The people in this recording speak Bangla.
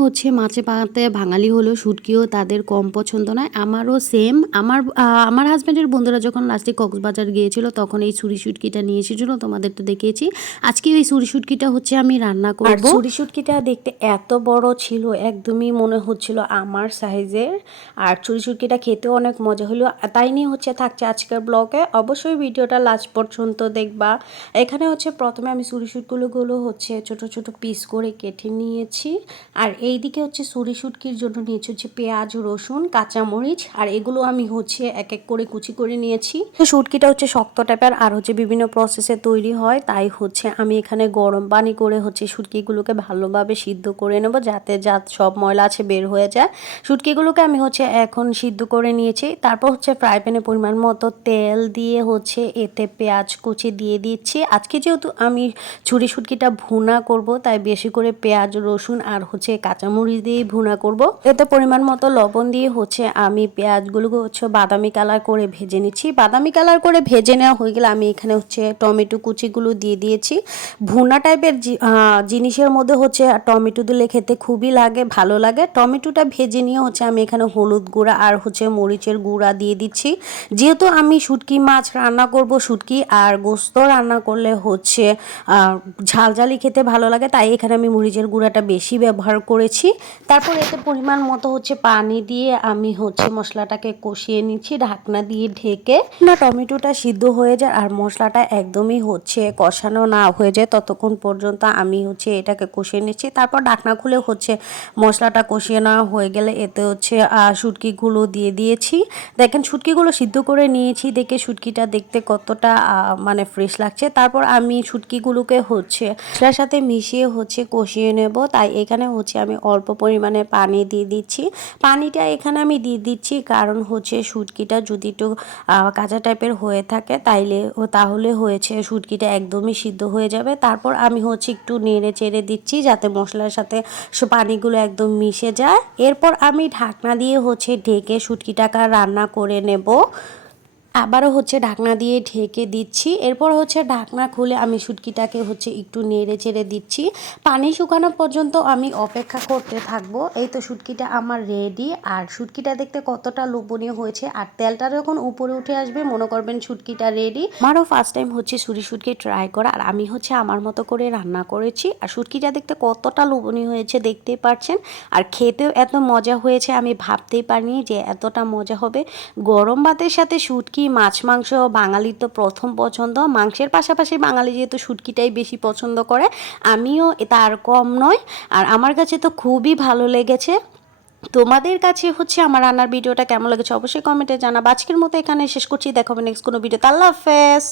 হচ্ছে মাছে পাতে বাঙালি হলেও শুটকিও তাদের কম পছন্দ নয়। আমারও সেম আমার আমার হাজব্যান্ডের বন্ধুরা যখন লাস্টে কক্সবাজার গিয়েছিল তখন এই ছুরি শুটকিটা নিয়ে এসেছিল তোমাদের তো দেখিয়েছি। আজকে এই ছুরি শুটকিটা হচ্ছে আমি রান্না করব। ছুরি শুটকিটা দেখতে এত বড় ছিল একদমই মনে হচ্ছিল আমার সাইজের আর ছুরি শুটকিটা খেতে অনেক মজা হলো। তাই নিয়ে হচ্ছে থাকছে আজকের ব্লগে অবশ্যই ভিডিওটা লাস্ট পর্যন্ত দেখবা। এখানে হচ্ছে প্রথমে আমি ছুরি শুটগুলোগুলো হচ্ছে ছোট ছোট পিস করে কেটে নিয়েছি। আর এই দিকে হচ্ছে ছুরি শুটকির জন্য নিয়েছি হচ্ছে পেঁয়াজ, রসুন, কাঁচামরিচ, আর এগুলো আমি হচ্ছে এক এক করে কুচি করে নিয়েছি। তো শুটকিটা হচ্ছে শক্ত টাইপের আর হচ্ছে বিভিন্ন প্রসেসে তৈরি হয়, তাই হচ্ছে আমি এখানে গরম পানি করে হচ্ছে শুটকিগুলোকে ভালোভাবে সিদ্ধ করে নেব যাতে যা সব ময়লা আছে বের হয়ে যায়। শুটকিগুলোকে আমি হচ্ছে এখন সিদ্ধ করে নিয়েছি, তারপর হচ্ছে ফ্রাই প্যানে পরিমাণ মতো তেল দিয়ে হচ্ছে এতে পেঁয়াজ কুচি দিয়ে দিচ্ছি। আজকে যেহেতু আমি ছুরি শুটকিটা ভুনা করব, তাই বেশি করে পেঁয়াজ, রসুন আর হচ্ছে কাঁচামরিচ দিয়ে ভুনা করব। এতে পরিমাণ মতো লবণ দিয়ে হচ্ছে আমি পেঁয়াজগুলোকে হচ্ছে বাদামি কালার করে ভেজে নিচ্ছি। বাদামি কালার করে ভেজে নেওয়া হয়ে গেলে আমি এখানে হচ্ছে টমেটো কুচিগুলো দিয়ে দিয়েছি। ভুনা টাইপের জিনিসের মধ্যে হচ্ছে টমেটো দিলে খেতে খুবই লাগে, ভালো লাগে। টমেটোটা ভেজে নিয়ে হচ্ছে আমি এখানে হলুদ গুঁড়া আর হচ্ছে মরিচের গুঁড়া দিয়ে দিচ্ছি। যেহেতু আমি শুটকি মাছ রান্না করব, শুটকি আর গোস্ত রান্না করলে হচ্ছে ঝালঝালি খেতে ভালো লাগে, তাই এখানে আমি মরিচের গুঁড়াটা বেশি ব্যবহার করেছি। তারপর এতে পরিমাণ মতো হচ্ছে পানি দিয়ে আমি হচ্ছে মশলাটাকে কষিয়ে নিচ্ছি ঢাকনা দিয়ে ঢেকে। না টমেটোটা সিদ্ধ হয়ে যায় আর মশলাটা একদমই হচ্ছে কষানো না হয়ে যায় ততক্ষণ পর্যন্ত আমি হচ্ছে এটাকে কষিয়ে নিচ্ছি। তারপর ঢাকনা খুলে হচ্ছে মশলাটা কষিয়ে নেওয়া হয়ে গেলে এতে হচ্ছে আহ, শুটকিগুলো দিয়ে দিয়েছি। দেখেন শুটকিগুলো সিদ্ধ করে নিয়েছি দেখে শুটকিটা দেখতে কতটা মানে ফ্রেশ লাগছে। তারপর আমি শুটকিগুলোকে হচ্ছে মশলার সাথে মিশিয়ে হচ্ছে কষিয়ে নেব। তাই এখানে হচ্ছে আমি অল্প পরিমাণে পানি দিয়ে দিচ্ছি। পানিটা এখানে আমি দিয়ে দিচ্ছি, কারণ হচ্ছে শুটকিটা যদি একটু কাঁচা টাইপের হয়ে থাকে, তাইলে তাহলে হয়েছে শুটকিটা একদমই সিদ্ধ হয়ে যাবে। তারপর আমি হচ্ছে একটু নেড়ে চেড়ে দিচ্ছি যাতে মশলার সাথে পানিগুলো একদম মিশে যায়। এরপর আমি ঢাকনা দিয়ে হচ্ছে ঢেকে শুটকিটাকে রান্না করে নেব। আবারও হচ্ছে ঢাকনা দিয়ে ঢেকে দিচ্ছি। এরপর হচ্ছে ঢাকনা খুলে আমি শুটকিটাকে হচ্ছে একটু নেড়ে চেড়ে দিচ্ছি। পানি শুকানো পর্যন্ত আমি অপেক্ষা করতে থাকব। এই তো শুটকিটা আমার রেডি আর শুটকিটা দেখতে কতটা লোভনীয় হয়েছে। আর তেলটা যখন উপরে উঠে আসবে। মনে করবেন শুটকিটা রেডি আমারও ফার্স্ট টাইম হচ্ছে ছুরি শুটকি ট্রাই করা। আর আমি হচ্ছে আমার মতো করে রান্না করেছি। আর শুটকিটা দেখতে কতটা লোভনীয় হয়েছে দেখতেই পাচ্ছেন। আর খেতেও এত মজা হয়েছে। আমি ভাবতেই পারিনি যে এতটা মজা হবে। গরম ভাতের সাথে শুটকি মাছ মাংস বাঙালির তো প্রথম পছন্দ? মাংসের পাশাপাশি বাঙালি যেহেতু শুটকিটাই বেশি পছন্দ করে, আমিও তার কম নয় আর আমার কাছে তো খুবই ভালো লেগেছে। তোমাদের কাছে হচ্ছে আমার রান্নার ভিডিওটা কেমন লেগেছে? অবশ্যই কমেন্টে জানাব। আজকের মতো এখানে শেষ করছি। দেখো নেক্সট কোনো ভিডিও আল্লাহ হাফেজ।